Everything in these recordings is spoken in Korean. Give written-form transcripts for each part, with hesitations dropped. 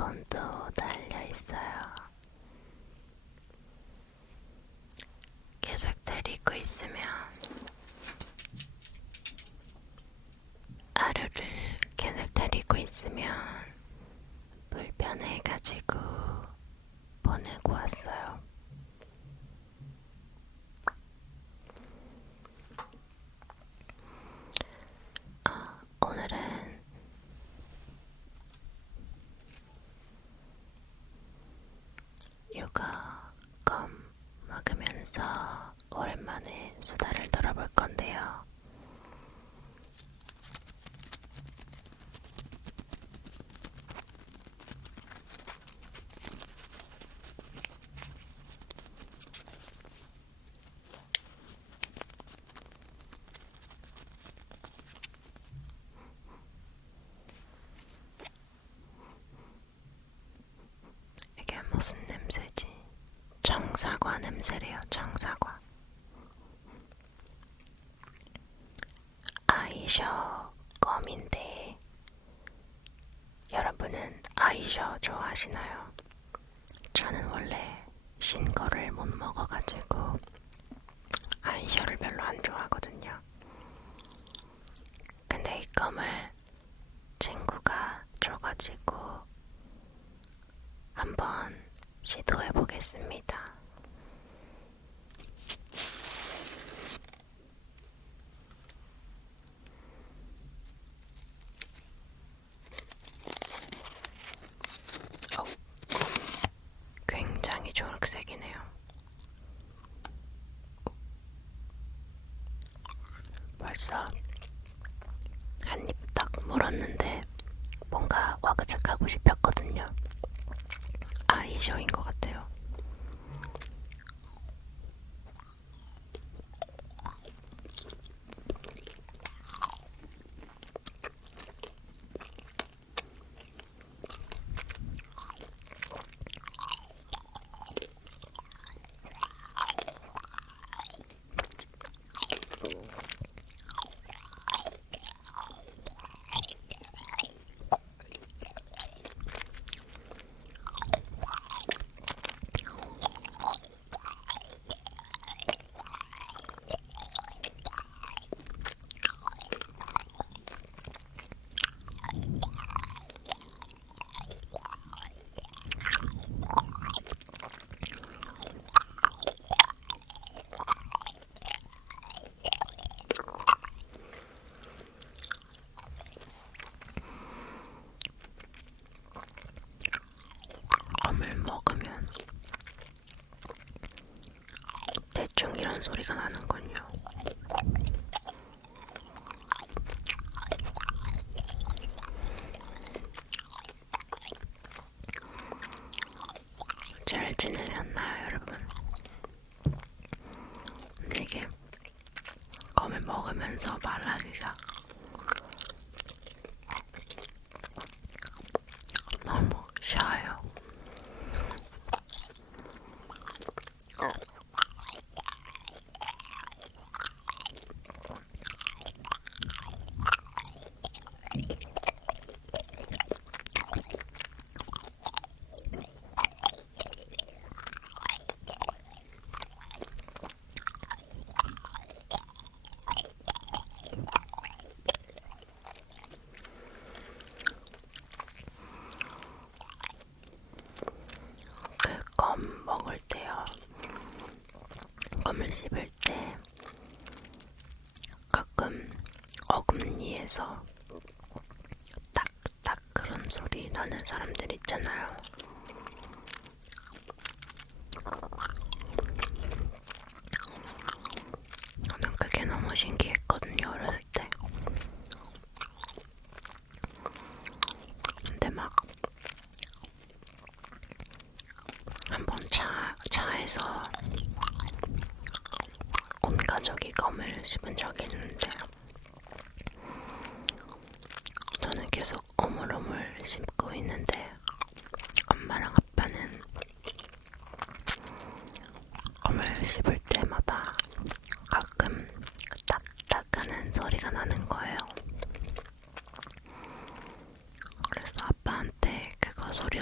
핸드폰도 달려있어요. 계속 데리고 있으면 하루를 계속 데리고 있으면 불편해가지고 보내고 왔어요. 오늘은 요가 껌 먹으면서 오랜만에 수다를 떨어볼 건데요. 이게 무슨 냄새지? 청사과 냄새래요. 청사과. 아이셔 껌인데 여러분은 아이셔 좋아하시나요? 저는 원래 신 거를 못 먹어가지고 아이셔를 별로 안 좋아하거든요. 근데 이 껌을 친구가 줘가지고 한번 시도해 보겠습니다. 굉장히 초록색이네요. 벌써 한 입 딱 물었는데 뭔가 와그작하고 씹혔거든요. 아이셔인 것 같아요. 껌을 먹으면 대충 이런 소리가 나는군요. 잘 지내셨나요, 여러분? 근데 이게 껌을 먹으면서 말하기가 너무 쉬워요. 그 껌 먹을 때요. 껌을 씹을 때 가끔 어금니에서 딱딱 그런 소리 나는 사람들 있잖아요. 저는 그게 너무 신기했거든요, 어렸을 때. 근데 막 한번 차에서 온 가족이 껌을 씹은 적이 있는데 저는 계속 오물오물 씹고 있는데 엄마랑 아빠는 껌을 씹을 때마다 가끔 딱딱하는 소리가 나는 거예요. 그래서 아빠한테 그거 소리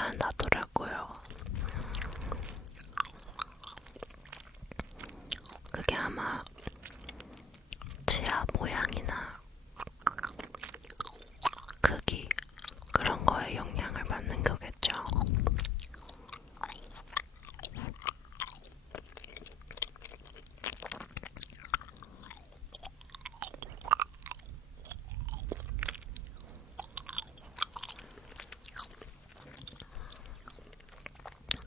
소리가 나더라고요. 그게 아마 치아 모양이나 크기 그런 거에 영향을 받는 거겠죠.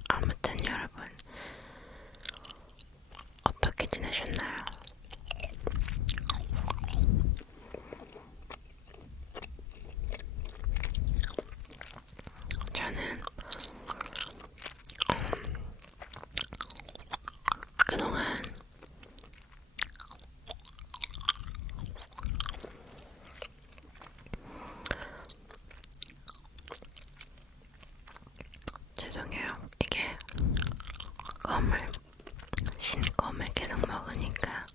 아무튼 여러분, 어떻게 지내셨나요? 저는 그동안 죄송해요. 이게 신껌을 계속 먹으니까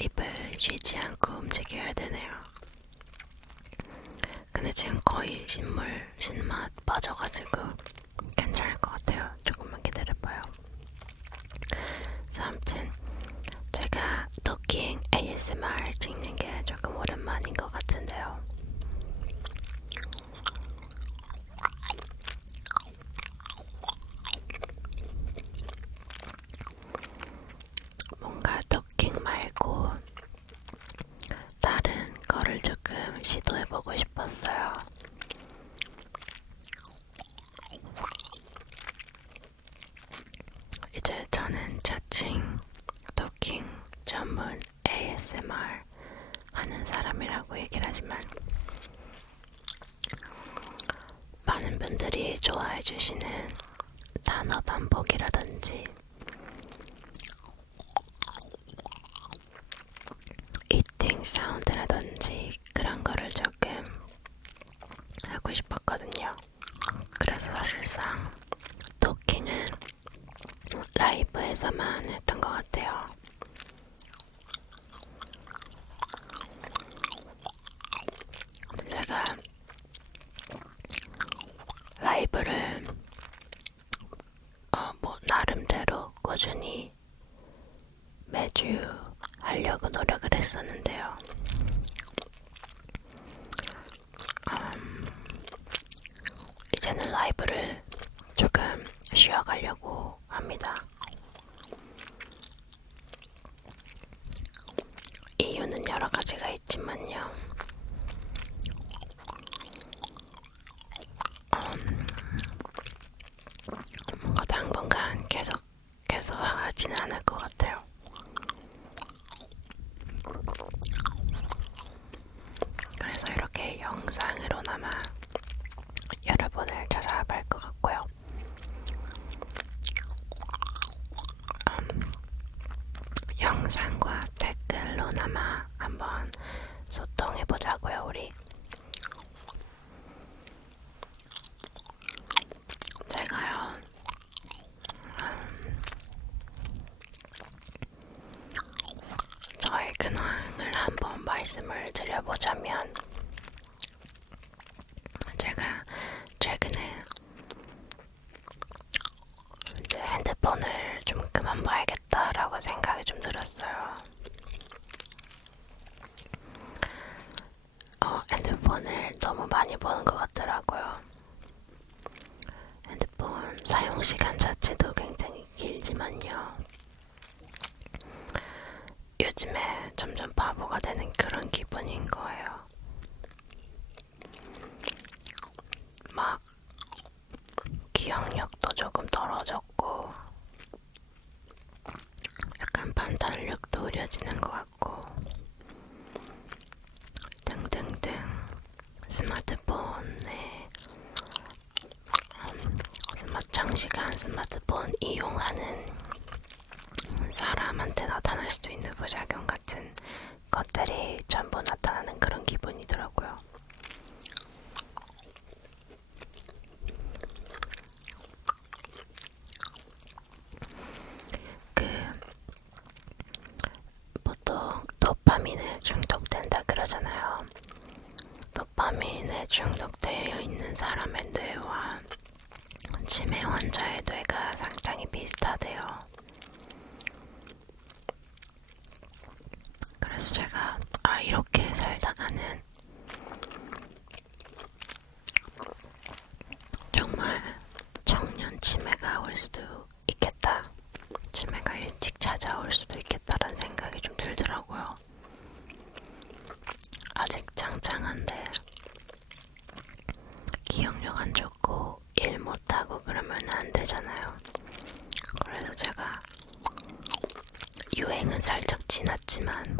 입을 쉬지 않고 움직여야 되네요. 근데 지금 거의 신맛 빠져가지고 괜찮을 것 같아요. 조금만 기다려봐요. 아무튼 제가 토킹 ASMR 찍는 게 조금 오랜만인 것 같은데요. 뭔가 토킹 말고 다른 거를 조금 시도해보고 싶었어요. 이제 저는 자칭 토킹 전문 ASMR 하는 사람이라고 얘기를 하지만 많은 분들이 좋아해주시는 단어 반복이라든지 이팅 사운드라든지 그런 거를 조금 하고 싶었거든요. 그래서 사실상 토킹은 라이브에서만 했던 것 같아요. 제가 라이브를 나름대로 꾸준히 매주 하려고 노력을 했었는데요. 이제는 라이브를 조금 쉬어가려고 합니다. 이유는 여러 가지가 있지만요. 뭔가 당분간 계속 하지는 않을 것 같아요. 그래서 이렇게 영상으로나마 여러분을 찾아뵐 것 같고요. 영상과 댓글로나마 한번 소통해보자고요, 우리. 제가요, 저의 근황을 한번 말씀을 드려보자면, 제가 최근에 이제 핸드폰을 좀 그만 봐야겠다라고 생각이 좀 들었어요. 핸드폰을 너무 많이 보는 것 같더라고요. 핸드폰 사용 시간 자체도 굉장히 길지만요. 요즘에 점점 바보가 되는 그런 기분인 거예요. 막 기억력도 조금 떨어졌고 약간 판단력도 흐려지는 것 같고 등등등 스마트폰에 장시간 스마트폰 이용하는 사람한테 나타날 수도 있는 부작용 같은 것들이 전부 나타나는 그런 기분이더라고요. 보통 도파민에 중독된다 그러잖아요. 도파민에 중독되어 있는 사람의 뇌와 한다고 그러면 안 되잖아요. 그래서 제가 유행은 살짝 지났지만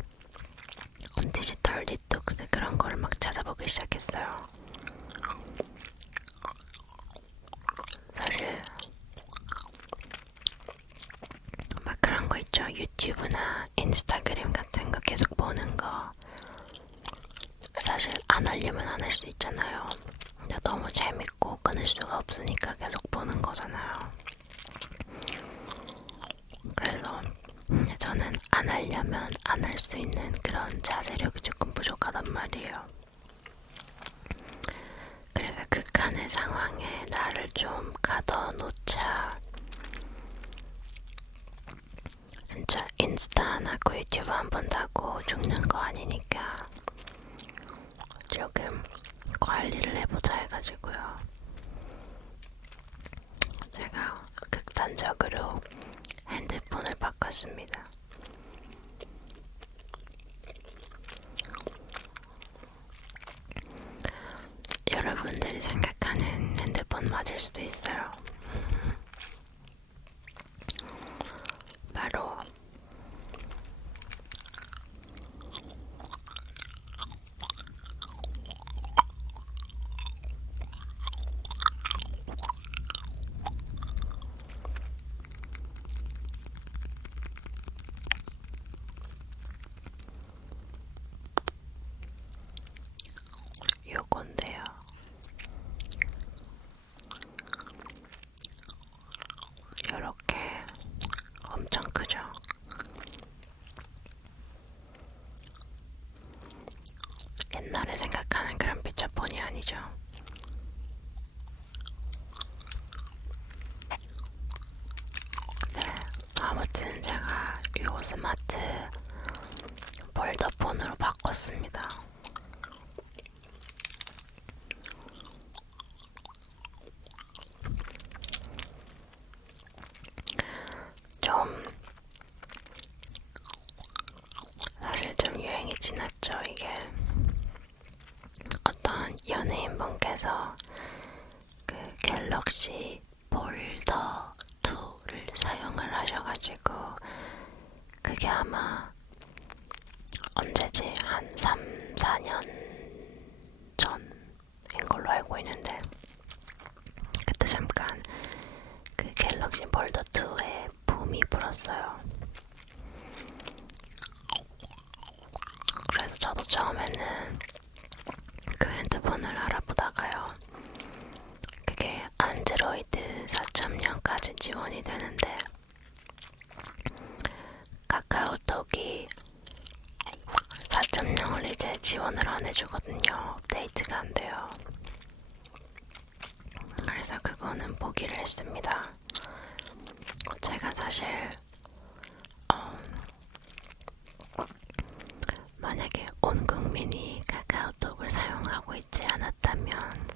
디지털 디톡스 그런 거를 막 찾아보기 시작했어요. 사실 막 그런 거 있죠. 유튜브나 인스타그램 같은 거 계속 보는 거 사실 안 하려면 안 할 수 있잖아요. 근데 너무 재밌고 끊을 수가 없으니까 계속 보는 거잖아요. 그래서 저는 안 하려면 안 할 수 있는 그런 자제력이 조금 부족하단 말이에요. 그래서 극한의 상황에 나를 좀 가둬놓자. 진짜 인스타 안 하고 유튜브 한 번 하고 죽는 거 아니니까 조금 관리를 해보자 해가지고요. 제가 극단적으로 핸드폰을 바꿨습니다. 여러분들이 생각하는 핸드폰 맞을 수도 있어요. 바로 요건데요. 요렇게 엄청 크죠? 옛날에 생각하는 그런 피처폰이 아니죠. 네, 아무튼 제가 요 스마트 폴더폰으로 바꿨습니다. 좀 사실 좀 유행이 지났죠. 이게 어떤 연예인분께서 그 갤럭시 폴더 2를 사용을 하셔가지고 그게 아마 언제지? 한 3, 4년 전인 걸로 알고 있는데 그때 잠깐 그 갤럭시 폴더 2에 붐이 불었어요. 그래서 저도 처음에는 그 핸드폰을 알아보다가요. 그게 안드로이드 4.0까지 지원이 되는데 카카오톡이 4.0을 이제 지원을 안 해주거든요. 업데이트가 안 돼요. 그래서 그거는 포기를 했습니다. 제가 사실 만약에 온 국민이 카카오톡을 사용하고 있지 않았다면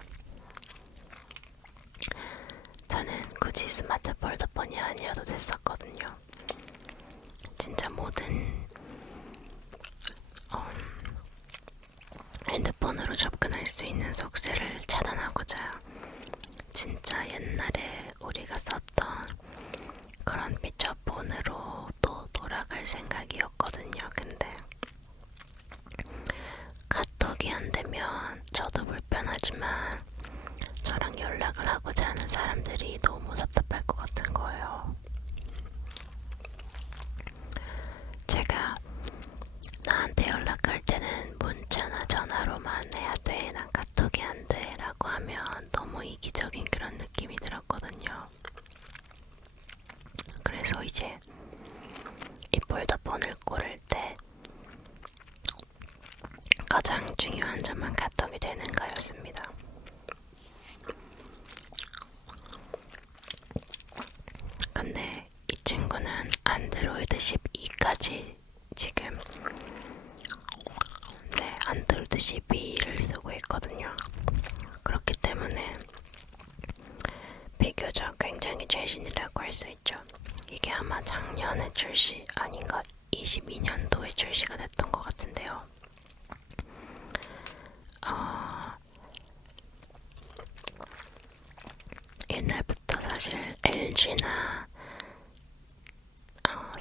저는 굳이 스마트 폴더폰이 아니어도 됐었거든요. 진짜 모든 핸드폰으로 접근할 수 있는 속세를 차단하고자 진짜 옛날에 우리가 썼던 그런 피처폰으로 또 돌아갈 생각이었거든요. 근데 카톡이 안 되면 저도 불편하지만 저랑 연락을 하고자 하는 사람들이 너무 답답할 것 같은 거예요. 제가 나한테 연락할 때는 문자나 전화로만 해야 돼, 난 카톡이 안 돼 라고 하면 너무 이기적인 그런 느낌이 들었거든요. 그래서 이제 이 폴더폰을 고를 때 가장 중요한 점은 카톡이 되는가였습니다. 근데 이 친구는 안드로이드 12까지 지금 안드로이드 12를 쓰고 있거든요. 그렇기 때문에 비교적 굉장히 최신이라고 할 수 있죠. 이게 아마 작년에 출시 아닌가 22년도에 출시가 됐던 것 같은데요. 옛날부터 사실 LG나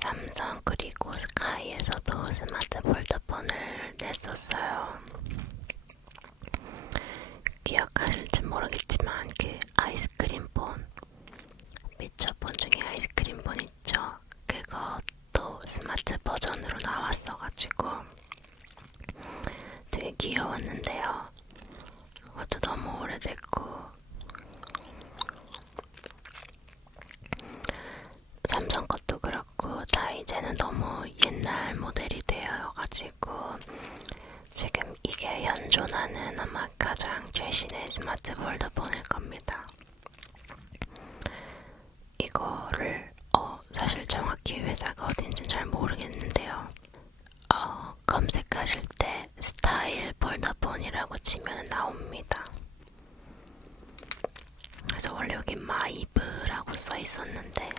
삼성 그리고 스카이에서도 스마트 폴더폰을 냈었어요. 기억하실지 모르겠지만 그 아이스크림폰, 피처폰 중에 아이스크림폰 있죠? 그것도 스마트 버전으로 나왔어가지고 되게 귀여웠는데요. 그것도 너무 오래됐고 삼성 것도 그렇고 다 이제는 너무 옛날 모델이 되어가지고 지금 이게 현존하는 아마 가장 최신의 스마트 폴더폰일 겁니다. 이거를 사실 정확히 회사가 어딘지는 잘 모르겠는데요. 검색하실 때 스타일 폴더폰이라고 치면 나옵니다. 그래서 원래 여기 마이브라고 써 있었는데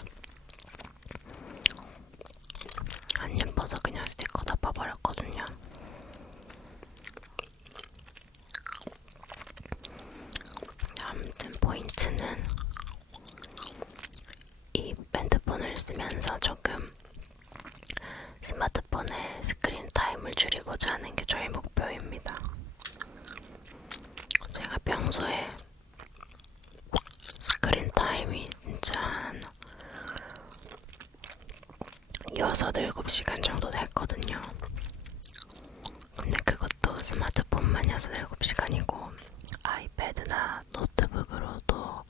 안 예뻐서 그냥 스티커 덮어버렸거든요. 아무튼 포인트는 이 핸드폰을 쓰면서 조금 스마트폰의 스크린 타임을 줄이고자 하는 게 저희 목표입니다. 제가 평소에 스크린 타임이 진짜 한 6-7시간 정도 됐거든요. 근데 그것도 스마트폰만 6-7시간이고 아이패드나 노트북으로도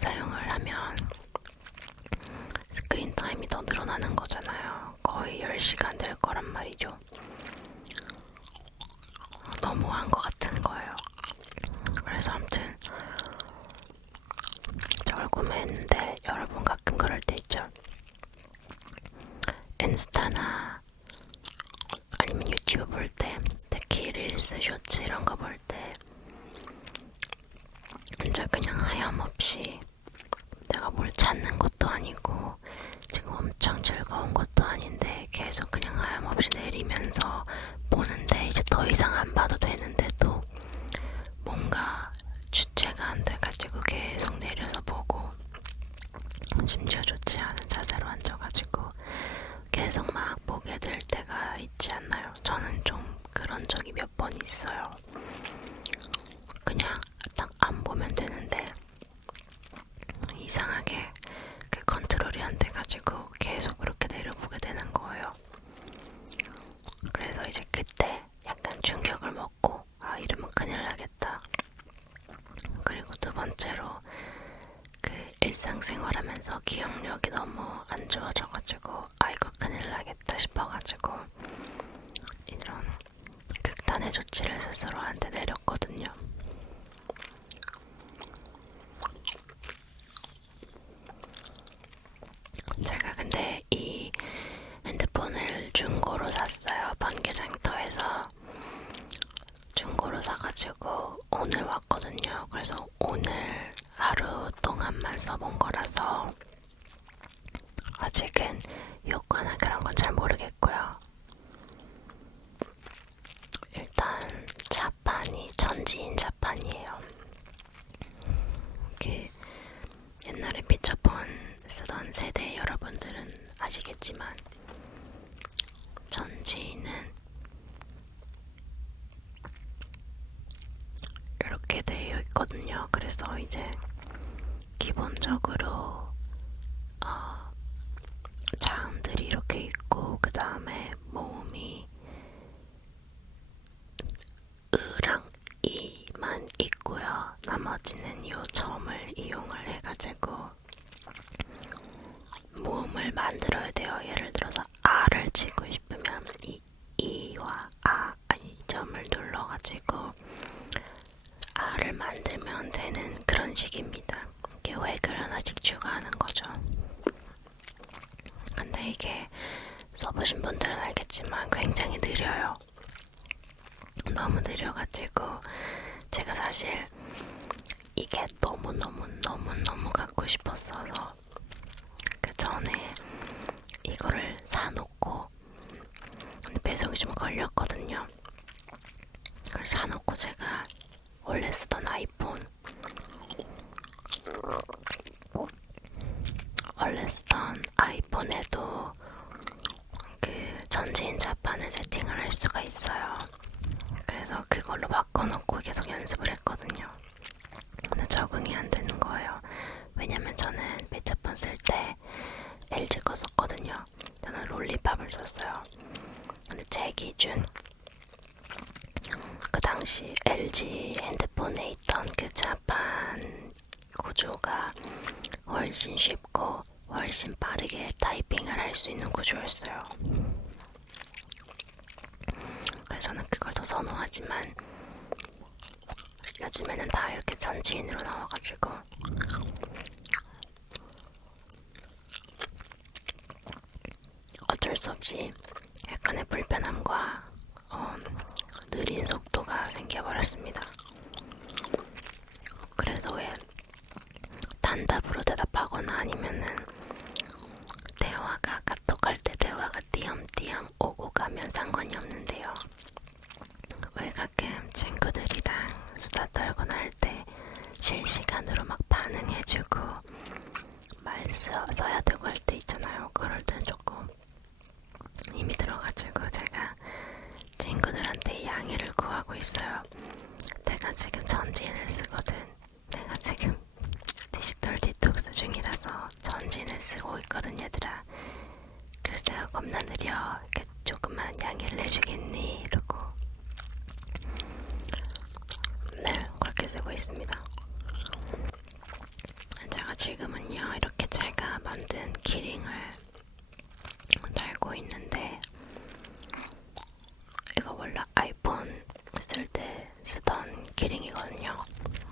사용을 하면 스크린 타임이 더 늘어나는 거잖아요. 거의 10시간 될 거란 말이죠. 너무한 것 같은 거예요. 그래서 아무튼 저걸 구매했는데 여러분 가끔 그럴 때 있죠. 인스타나 아니면 유튜브 볼 때, 특히 릴스, 쇼츠 이런 거 볼 때 진짜 그냥 하염없이 내가 뭘 찾는 것도 아니고 지금 엄청 즐거운 것도 아닌데 계속 그냥 하염없이 내리면서 보는데 이제 더 이상 안 봐도 되는데도 뭔가 주체가 안 돼가지고 계속 내려서 보고 심지어 좋지 않은 자세로 앉아가지고 계속 막 보게 될 때가 있지 않나요? 저는 좀 그런 적이 몇 번 있어요. 그냥 딱 안 보면 되는데 이상하게 그 컨트롤이 안 돼가지고 계속 그렇게 내려보게 되는 거예요. 그래서 이제 그때 약간 충격을 먹고 이러면 큰일 나겠다. 그리고 두 번째로 그 일상생활하면서 기억력이 너무 안 좋아져가지고 이거 큰일 나겠다 싶어가지고 이런 극단의 조치를 스스로한테 내렸거든요. 제가 근데 이 핸드폰을 중고로 샀어요. 번개장터에서 중고로 사가지고 오늘 왔거든요. 그래서 오늘 하루 동안만 써본 거라서 아직은 효과나 그런 건 잘 모르겠고요. 일단 자판이 전지인 자판이에요. 그 옛날에 피처폰 쓰던 세대 여러분들은 아시겠지만 전지는 이렇게 되어 있거든요. 그래서 이제 기본적으로 자음들이 이렇게 있고 그 다음에 모음이 으랑 이만 있고요. 나머지는 이 점을 이용을 해가지고 모음을 만들어야 돼요. 예를 들어서 아를 치고 싶으면 이 이와 이 점을 눌러가지고 아를 만들면 되는 그런 식입니다. 이게 획을 하나씩 추가하는 거죠. 근데 이게 써보신 분들은 알겠지만 굉장히 느려요. 너무 느려가지고 제가 사실 이게 너무너무 갖고 싶었어서 그 전에 이거를 사놓고 근데 배송이 좀 걸렸거든요. 그걸 사놓고 제가 원래 쓰던 아이폰 원래 쓰던 아이폰에도 그 전지인 자판을 세팅을 할 수가 있어요. 그래서 그걸로 바꿔놓고 계속 연습을 했거든요. 근데 적응이 안 되는 거예요. 왜냐면 저는 배차폰 쓸 때 LG 거 썼거든요. 저는 롤리팝을 썼어요. 근데 제 기준 그 당시 LG 핸드폰에 있던 그 자판 구조가 훨씬 쉽고 훨씬 빠르게 타이핑을 할 수 있는 구조였어요. 그래서 저는 그걸 더 선호하지만 요즘에는 다 이렇게 전지인으로 나와가지고 어쩔 수 없이 약간의 불편함과 느린 속도가 생겨버렸습니다. 그래서 왜 단답으로 대답하거나 아니면은 대화가 카톡할 때 대화가 띄엄띄엄 오고 가면 상관이 없는데요. 왜 가끔 친구들이랑 수다 떨거나 할 때 실시간으로 막 반응해주고 말 써야 되고 할 때 있잖아요. 그럴 땐 조금 힘이 들어가지고 제가 친구들한테 양해를 구하고 있어요. 내가 지금 전지인을 쓰거든. 내가 지금 디지털 디톡스 중이라서 전지인을 쓰고 있거든 얘들아. 그래서 내가 겁나 느려. 이렇게 조금만 양해를 해주겠니? 이러고 네 그렇게 쓰고 있습니다. 제가 지금은요 이렇게 제가 만든 키링을 달고 있는데 이거 원래 아이폰 쓸 때 쓰던 키링이거든요.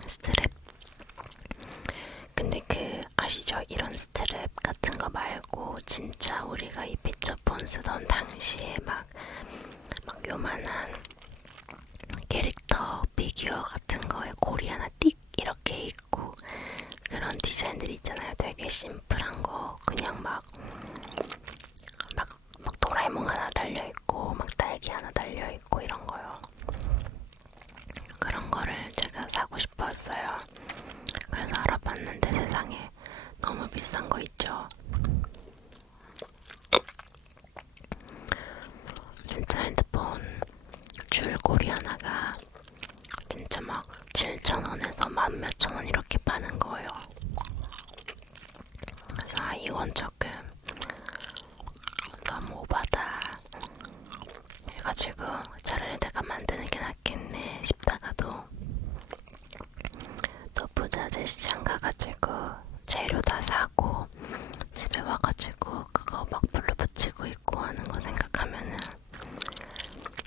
스트랩. 근데 그 아시죠? 이런 스트랩 같은 거 말고 진짜 우리가 이 피처폰 쓰던 당시에 막 요만한 캐릭터 피규어 같은 거에 고리 하나 띡 이렇게 있고 그런 디자인들이 있잖아요. 되게 심플한 거 그냥 막 도라에몽 하나 달려있고 막 딸기 하나 달려있고 이런 거요. 그런 거를 제가 사고 싶었어요. 그래서 알아봤는데 세상에 너무 비싼 거 있죠. 진짜 핸드폰 줄고리 하나가 진짜 막 7,000원에서 10,000원 이렇게 파는 거예요. 그래서 이건 조금 너무 오바다 해가지고 차라리 내가 만드는 게 낫겠네 싶다가도 또 부자재 시장 가가지고 재료 다 사고 집에 와가지고 그거 막 불로 붙이고 있고 하는 거 생각하면은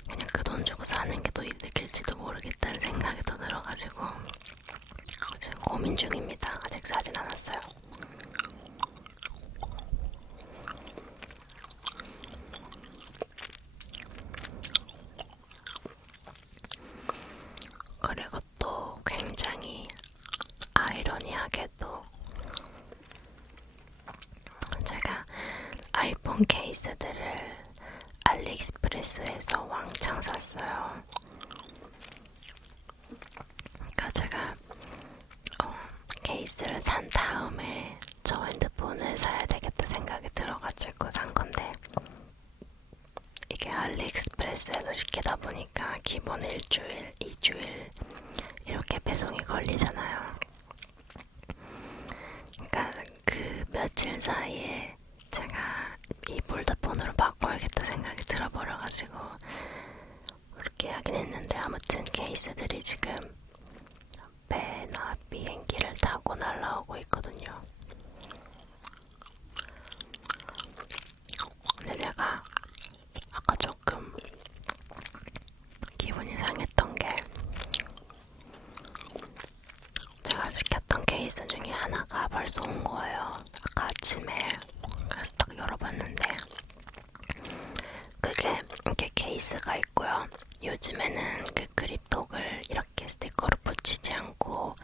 그냥 그 돈 주고 사는 게 더 이득일지도 모르겠다는 생각이 더 들어가지고 지금 고민 중입니다. 아직 사진 않았어요. 그리고 또 굉장히 아이러니하게도 제가 아이폰 케이스들을 알리익스프레스에서 왕창 샀어요. 그러니까 제가 케이스를 산 다음에 저 핸드폰을 사야 되겠다 생각이 들어가지고 산 건데 이게 알리익스프레스에서 시키다 보니까 기본 1주일, 2주일 이렇게 배송이 걸리잖아요. 그러니까 그 며칠 사이에 제가 이 폴더폰으로 바꿔야겠다 생각이 들어버려가지고 그렇게 하긴 했는데 아무튼 케이스들이 지금 배나 비행기를 타고 날아오고 있거든요. 근데 제가 아까 조금 기분이 상했던 게 제가 시켰던 케이스 중에 하나가 벌써 온 거예요. 아까 아침에. 그래서 딱 열어봤는데 그게 이렇게 케이스가 있고요. 요즘에는 그 그립톡을 이렇게 스티커로 붙이지 않고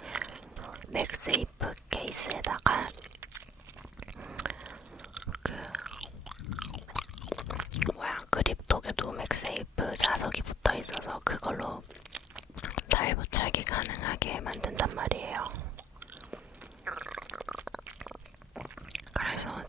맥세이프 케이스에다가 그립톡에도 맥세이프 자석이 붙어 있어서 그걸로 달부착이 가능하게 만든단 말이에요. 그래서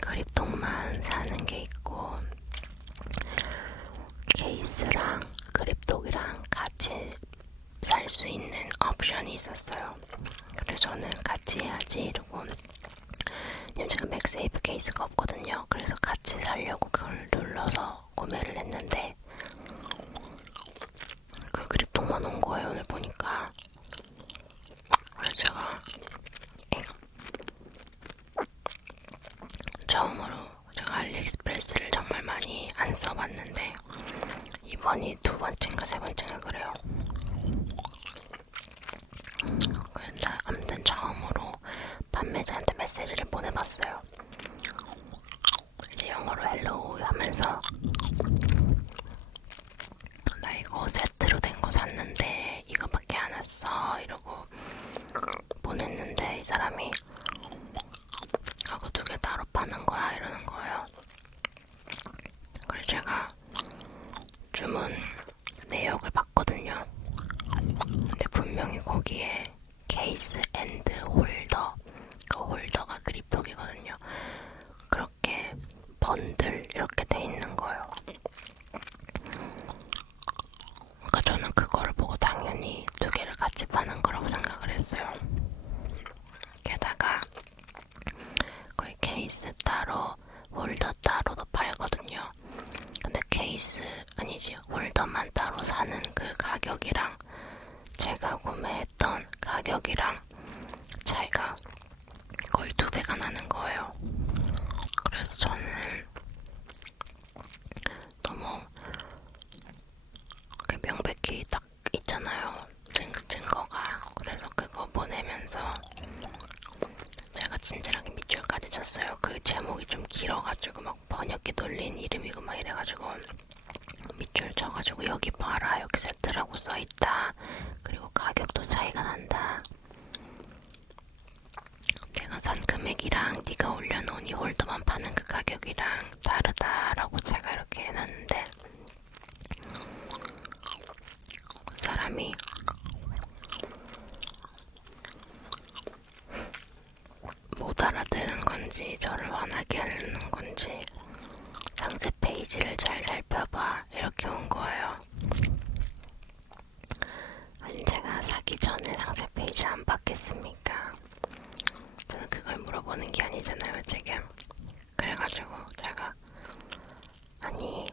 그립톡만 사는 게 있고 케이스랑 그립톡이랑 같이 살 수 있는 옵션이 있었어요. 그래서 저는 같이 해야지 이러고 제가 맥세이프 케이스가 없거든요. 그래서 같이 사려고 그걸 눌러서 구매를 했는데 그 그립톡만 온 거예요. 오늘 보니까. 그래서 제가 처음으로 제가 알리익스프레스를 정말 많이 안 써봤는데 이번이 두 번째인가 세 번째인가 그래요. 그래서 아무튼 처음으로 판매자한테 메시지를 보내봤어요. 이제 영어로 헬로우 하면서 나 이거 세트로 된 거 샀는데 이거밖에 안 왔어 이러고 보냈는데 이 사람이 그거 두 개 따로 파는 거야 이러는 거예요. 그래서 제가 주문 내역을 봤거든요. 근데 분명히 거기에 케이스 앤드 홀더, 그 홀더가 그립톡이거든요. 그렇게 번들 이렇게 돼 있는 거예요. 그러니까 저는 그거를 보고 당연히 두 개를 같이 파는 거라고 생각을 했어요. 게다가 거의 케이스 따로 홀더 따로도 팔거든요. 근데 케이스 아니지 홀더만 따로 사는 그 가격이랑 제가 구매했던 가격이랑 차이가 거의 2배가 나는 거예요. 그래서 저는 너무 명백히 딱 있잖아요. 증거가. 그래서 그거 보내면서 제가 진실하게 밑줄까지 쳤어요. 그 제목이 좀 길어가지고 막 번역기 돌린 이름이고 막 이래가지고 밑줄 쳐가지고 여기 봐라 여기 세트라고 써있다. 그리고 가격도 차이가 난다. 내가 산 금액이랑 네가 올려놓은 이 홀더만 파는 그 가격이랑 다르다라고 제가 이렇게 해놨는데 그 사람이 못 알아들은 건지 저를 화나게 하려는 건지 상세 페이지를 잘 살펴봐 이렇게 온 거예요. 아니 제가 사기 전에 상세 페이지 안 봤겠습니까? 저는 그걸 물어보는 게 아니잖아요 지금. 그래가지고 제가 아니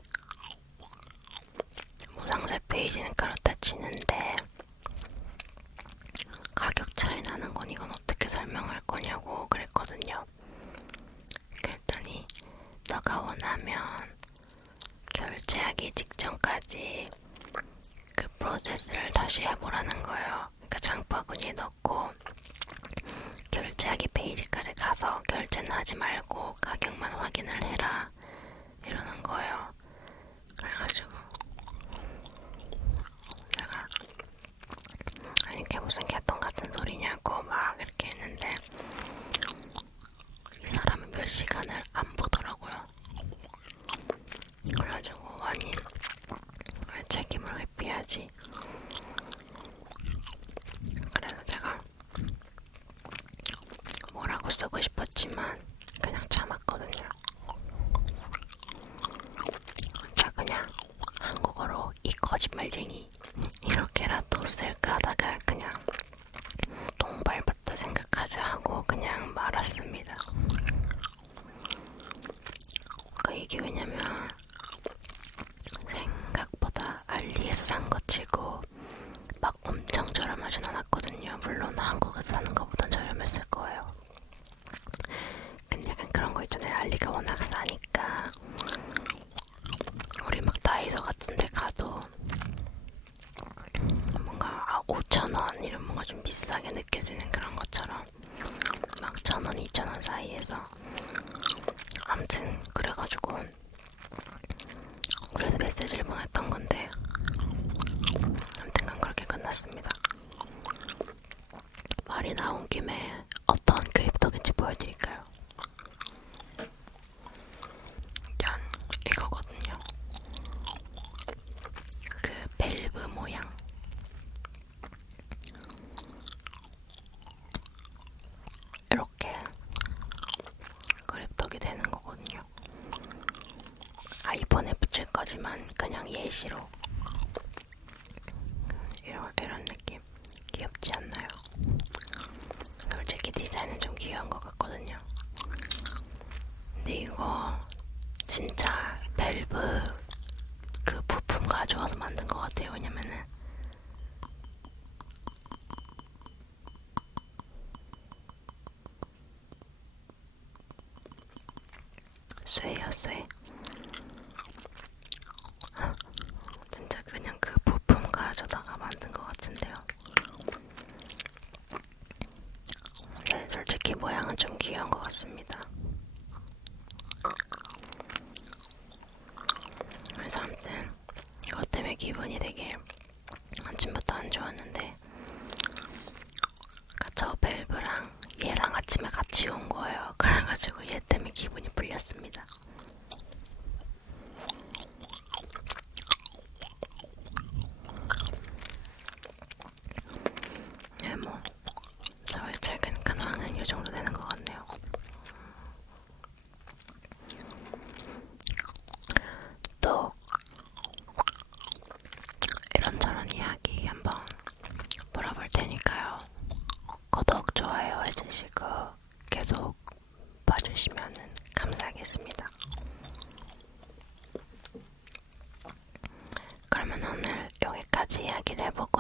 뭐 상세 페이지는 그렇다 치는데 가격 차이 나는 건 이건 어떻게 설명할 거냐고 그랬거든요. 그랬더니 너가 원하면 결제하기 직전까지 그 프로세스를 다시 해보라는 거예요. 그러니까 장바구니에 넣고 결제하기 페이지까지 가서 결제는 하지 말고 가격만 확인을 해라 이러는 거예요. 그래가지고 내가 아니 이게 무슨 개똥 같은 소리냐고 막 이렇게 했는데 이 사람은 몇 시간을 안 보더라고요. 그래가지고 아니 왜 책임을 회피하지? 그래서 제가 뭐라고 쓰고 싶었지만 그냥 참았거든요. 자 그냥 한국어로 이 거짓말쟁이 이렇게라도 쓸까 하다가 그냥 똥 밟았다 생각하자 하고 그냥 말았습니다. 그러니까 이게 왜냐면 생각보다 알리에서 산 거 치고 막 엄청 저렴하진 않았거든요. 물론 한국에서 사는 것보단 저렴했을 거예요. 근데 약간 그런 거 있잖아요. 알리가 워낙 싸니까 우리 막 다이소 같은 데 가도 뭔가 5,000원 이런 뭔가 좀 비싸게 느껴지는 그런 것처럼 막 1,000원, 2,000원 사이에서 아무튼 그래가지고 그래서 메시지를 보냈던 건데 아무튼 그렇게 끝났습니다. 말이 나온 김에 어떤 그립톡인지 보여드릴까요? 짠! 이거거든요. 그 밸브 모양. 이렇게 그립톡이 거지만 그냥 예시로 이런 느낌 귀엽지 않나요? 솔직히 디자인은 좀 귀여운 것 같거든요. 근데 이거 진짜 밸브 그 부품 가져와서 만든 것 같아요. 왜냐면은 쇠예요, 쇠. 진짜 그냥 그 부품 가져다가 만든 것 같은데요. 네, 솔직히 모양은 좀 귀여운 것 같습니다. 그래서 아무튼 이것 때문에 기분이 되게 아침부터 안 좋았는데 저 밸브랑 얘랑 아침에 같이 온 거예요. 그래가지고 얘 때문에 기분이 풀렸습니다. 네, 뭐 저의 최근 근황은 이 정도 되는 것 같네요. 또 이런저런 이야기 한번 물어볼 테니까요. 구독, 좋아요 해주시고 계속 봐주시면 감사하겠습니다. 그러면 오늘 여기까지 이야기를 해보고